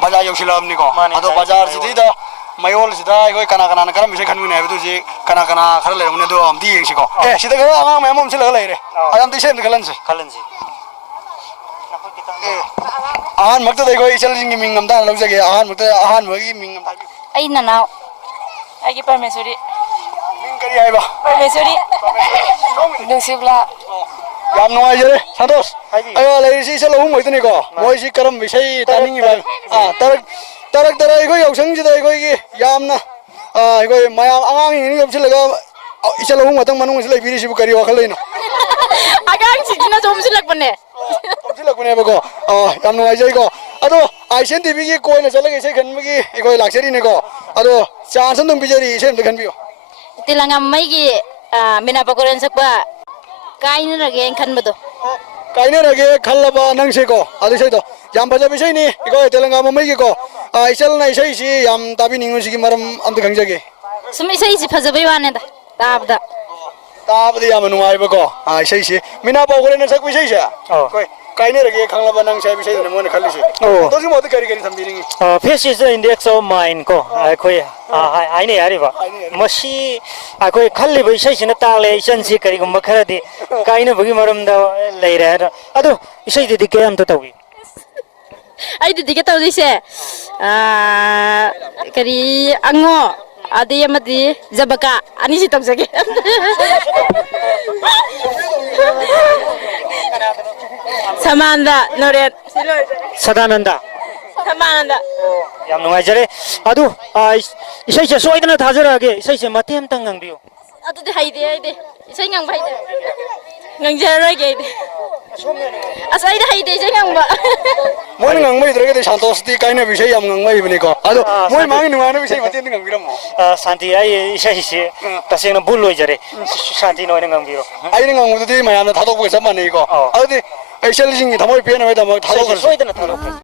बाजार यौसिलामनिको अदो बाजार सिदा मयोल सिदा अखोय कना कना करम बिसे खनमिने हाबिदुजी कना कना खरा लेरमुने दो अमदी येंसिको ए सिदा ग आंगा मयम अमसे लग लेरे आयम ति सेम खलनसे आहान मक्ता देखो इचल सिंगी मिंग अमदा लौजगे आहान मक्ता आहान मगी मिंग अमदा आई ननाव आई परमेश्वरी मिंग करी आइबा परमेश्वरी नुसिबला याम नुआइजरे संतोष अयो लेरिसि इचल हुम होइतनिको मोइसि करम बिसै तानिंगि बा तरक तरक अखोय यौसंजिदा अखोयगी यामना अखोय मयाम आंगांग नि यौसिलगा इचल हुम मतंग मनुंग सिलै बिरिसिबु करी वाखल लेनो आगांग सिजना जोमसिलकपने जोमसिलकपने बको याम नुआइजैको अदो आइसेन टीवी की कोइना चलगे इसे खनबगी अखोय लाक्सरिनेको अदो चान्स दम बिजरी इसे हम खनबियो तिलंगा मैगी मिना पकोरेन सकबा काइने रगे खनबदो काइने रगे खल्लबा नंगसेको अदो सैदो याम बजा बिसैनि अखोय तेलंगा मैगीको इचल ना इसेसि याम ताबि निंगुसिगी मरम अमत खंजगे सुम इसेसि फजबई वानेदा ताबदा ताबदि याम नुआइबको इसेसि मिना पकोरेन सकबि इसेसि कोइ काइने रगे खंगलबा नंगसे बिसैदने मोने खल्लिसि दोजि मोद करी करी थंबिरिंगी face is the index of mind को अखोय हाइने यारिबा मसी अखोय खल्लिबा इसेसिना ताले इचनसि करिगुम खरदि काइने बगी मरमदा लेरे अदो इसेदि केम त तौगी आई दीदी के तौदिसे करी अंगो आदि यमदि जबका अनिसि तौजगे समानदा नोरेन सदानंदा समानदा याम नुआइजरे अदु इसेसे सोइदना थाजरागे इसेसे मतेम तंग नंगबियो अदुदि हाइदे इसे ngang बाइदे ngangjaraगे asai dah ide jangan mbak. Mau ngang mai terus kita santos di kainnya bisa yang ngang mai begini kok. Aduh, mau mangi nungan bisa mati ngang biram mau. Santi ay isa isi, kasi yang bulu aja deh. Santi noy ngang biro. Ay ngang udah di mana thadok bukan sama nih kok. Aduh, ay sel sing thamoi pian apa thamoi thadok. Soalnya thadok.